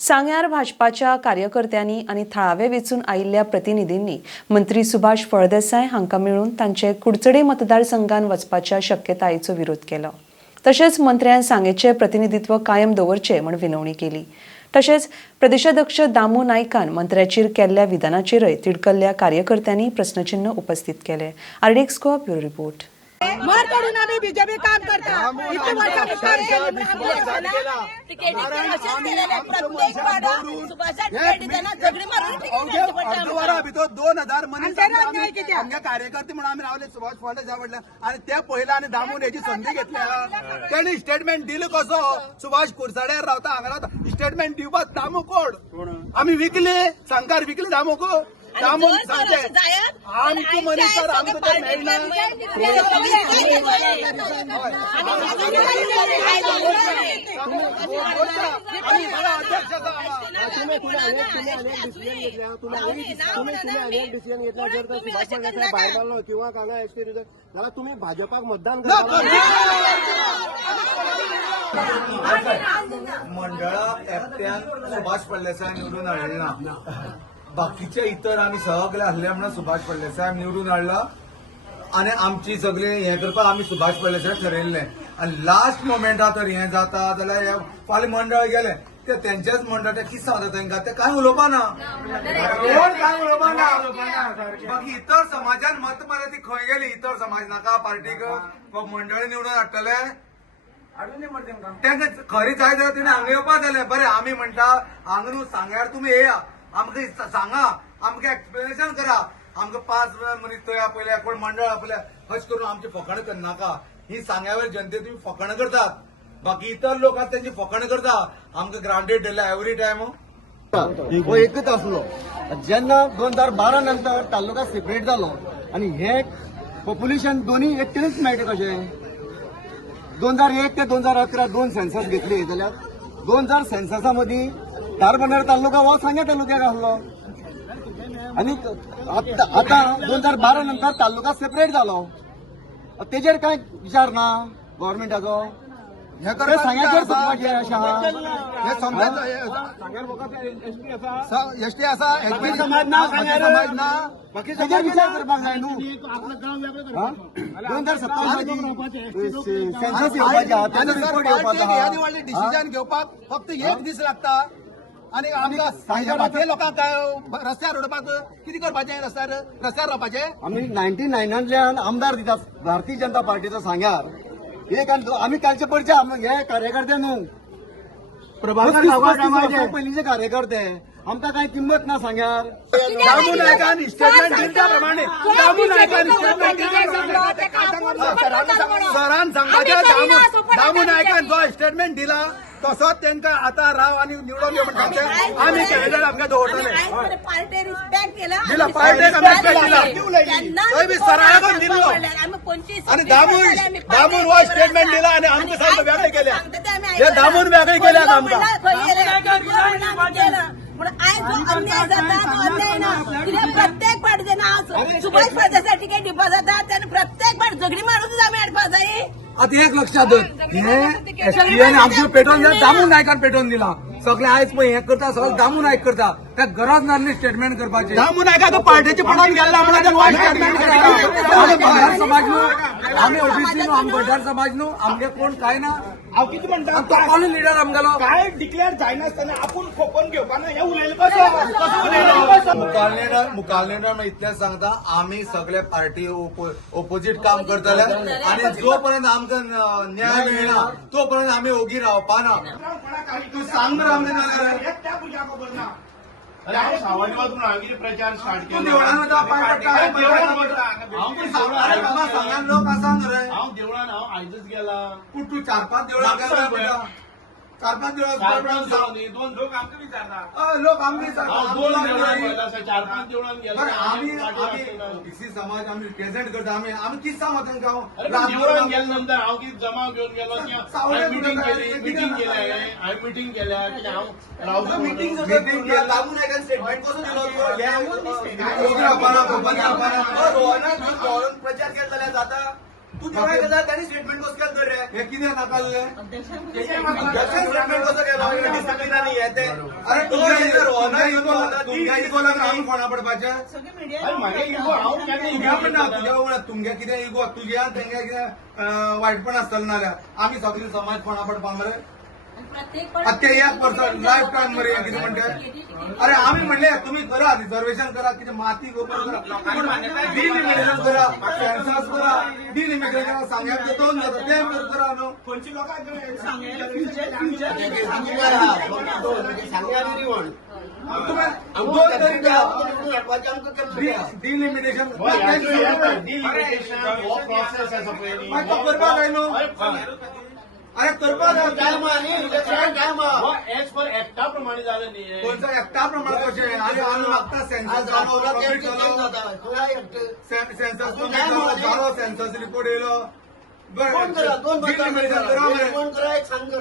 सांग्यार भाजपाच्या कार्यकर्त्यांनी आणि थळावे वेचून आयिल्ल्या प्रतिनिधींनी मंत्री सुभाष फळदेसाय हांकां मेळून तांचे कुडचडे मतदारसंघान वचपाच्या शक्यतायेचो विरोध केलो। तशेंच मंत्र्यान सांगेचे प्रतिनिधित्व कायम दवरचे म्हण विनवणी केली। तशेंच प्रदेशाध्यक्ष दामू नायकान मंत्र्याचेर केल्ल्या विधानाचेरय तिडकल्ल्या कार्यकर्त्यांनी प्रश्नचिन्ह उपस्थित केले। आरडीएक्स को ब्युरो रिपोर्ट। मार काढून आम्ही बीजेपी काम करता कार्यकर्ते म्हणून आम्ही रावले सुभाष फळदेसाय म्हटलं आणि ते पहिला आणि दामून याची संधी घेतल्या त्यांनी स्टेटमेंट दिलं कसो सुभाष कुरसाड्यार रावता हांगा स्टेटमेंट दिवपाक दामू कोण आम्ही विकले संकार विकले दामूक दामून सांगते आमचे मनीसर आमचं तर मेळना किंवा कांगा एक्सपिरियन्स जाल्यार तुम्ही भाजपाक मतदान करा। मंडळा एकट्यान सुभाष फळदेसाय निवडून हाडला बाकीचे इतर आम्ही सगळे आहले म्हणून सुभाष फळदेसाय निवडून हाडला आणि आमची सगळे हे करपाक आम्ही सुभाष फळदेसाय ठरयल्ले आणि लास्ट मोमेंटार तर हे जाता जाल्यार फाल्यां मंडळ गेले ते त्यांच्याच मंडळाच्या किस्सा जाता तांकां ते कांय उलोवपाना कोण कांय उलोवपाना बाकी इतर समाजान मत मारली ती खंय गेली इतर समाज नाका पार्टीक मंडळ निवडून हाडटले तांकां खरी जाय जाल्यार तेणी हांगा येवपाक जालें बरें आमी म्हणटा हांगा न्हू सांग्यार तुमी येया आमकां सांगा आमकां एक्सप्लेनेशन करा आमकां 5 मनीस थंय आपयल्या कोण मंडळ आपल्या हज करून आमची फकाण करनाका ही सांग्यावेर जनते तुम्ही फकाण करतात बाकी इतर लोक आसात त्यांची फकाण करता आमकां ग्रांटेड दिल्या एवरी टायम हो एकच आसलो जेन्ना 2012 नंतर तालुका सेपरेट जालो आणि हे पॉप्युलेशन दोन्ही एकटेच मेळटा कशें 2001 ते 2011 2 सेन्सस घेतले जाल्यार 2000 सेन्ससा मदीं धारबांदोड तालुका हो सांग्या तालुक्याक आसलो आणि आता 2012 नंतर तालुका सेपरेट जालो तेजेर काय विचार ना गव्हर्नमेंटाचो हे सांग्याचेर सोडपाचें अशें आहा एसटी आसा बाकी समाज ना बाकी तेजेर विचार करपाक जाय न्हू 2027 सेन्सस येवपाचें आहा तेजो रिपोर्ट येवपाचो आहा डिसिजन घेवपाक फक्त एक दीस लागता आणि आमकां हे लोकांक काय रस्त्यार उडोवपाक कितें करपाचें रस्त्यार रावपाचें आमी 99 आमदार दितात भारतीय जनता पार्टीचो सांग्यार एक आमी कालचे पडचे हे कार्यकर्ते न्हू पयलींचे कार्यकर्ते आमकां कांय किंमत ना सांग्यार दामू नायकान स्टेटमेंट दिले त्या प्रमाणे दामू नायकान स्टेटमेंट सरान सांगपाचें दामू नायकान जो स्टेटमेंट दिला तसोच तांकां आतां राव आणि निवडून घेवन म्हणपाचें आमी कॅन्डिडेट आमकां दवरतले पार्टी रिस्पेक्ट केला दिला पार्टेक आमी रिस्पेक्ट दिला थंय बी सरान दिल्लो आणि दामून हो स्टेटमेंट दिला आणि आमकां सारको वेगळे केल्या हे दामून वेगळे केल्यात आमकां प्रत्येक पार्टी सुभाष फळदेसाय तिकेट दिवपा जाता तेन्ना प्रत्येक पार्टी झगडी मारूनच आमी हाडपा जाय आता एक लक्षात हे एसटीएन आमचे पेटोवन दिला दामू नायकान पेटोवन दिला सगळे आयज पळय हे करता सगळे दामू नायक करता त्या गरज नासली स्टेटमेंट करपाची दामू नायकाक पार्टीचे पडान गेल्ला म्हणून वायट स्टेटमेंट बंधार समाज न्हू आमी ओबीसी न्हू आमी बंधार समाज न्हू आमगे कोण काय ना हांव कितें म्हणटा तो कोण लिडर आमगेलो काय डिक्लेअर जायनासतना आपूण खोपोवन घेवपा ना हे उलयलें कसो मुखालनेडर इतलेंच सांगता आमी सगळे पार्टी ओपोजीट काम करतले आणि जोपर्यंत आमकां न्याय मेळना तोपर्यंत आमी ओगी रावपाना तूं सांग मरे आमकां एकट्या भुरग्याक खबर ना सावंतवाडीतून हांवें प्रचार स्टार्ट तूं केलो देवळान वता सांगान लोक आसा रे हांव देवळान हांव आयजच गेला पूण तूं 4-5 देवळां गेला बेटा 4-5 देवळां दोन लोक आमकां विचारता लोक आमगे हांव 2 देवळान गेला 4-5 देवळान गेला आमी ओबीसी समाज आमी प्रेझेंट करता आमी किस्सा मतांक देवळान गेल्या नंतर हांव कितें जमाव घेवन गेलो मिटींग केली हांवें मिटींग केल्या कित्याक हांव रावता मीटिंग लागू नायकान स्टेटमेंट कसो दिलो प्रचार केला जाल्यार जाता तू तेव्हा केला त्यांनी स्टेटमेंट कसं केलं रे हे किती नाकारले स्टेटमेंट कसं केलं डिसिप्लिन नाही आहे ते अरे तुमच्या इगोला आम्ही कोणा पडपाचे तुमगे कितें इगो तुझ्या तेंगे कितें वायटपण आसतलें नाल्या आमी सगळे समाज कोणा पडपा मरे आता एक पर्सन लाईफ टाइम मरे कितें म्हणते अरे आम्ही म्हणले तुम्ही करा रिझर्वेशन करा किती माती गोपन करा डिलिमिटेशन करा सेन्सस करा डिलिमिटेशन सांगायचं दोन जाता ते करा न्हू खंयची डिलिमिटेशन करपा जाय न्हू अरे करपा एज पर एक्टा प्रमाणे झालं नाही कोणता एकटा प्रमाण कशें आनी आमी मागता सेन्सस सेन्सस रिपोर्ट येयलो दोन करा, दोन डिलिमिटेशन करा मरे. करा एक सांग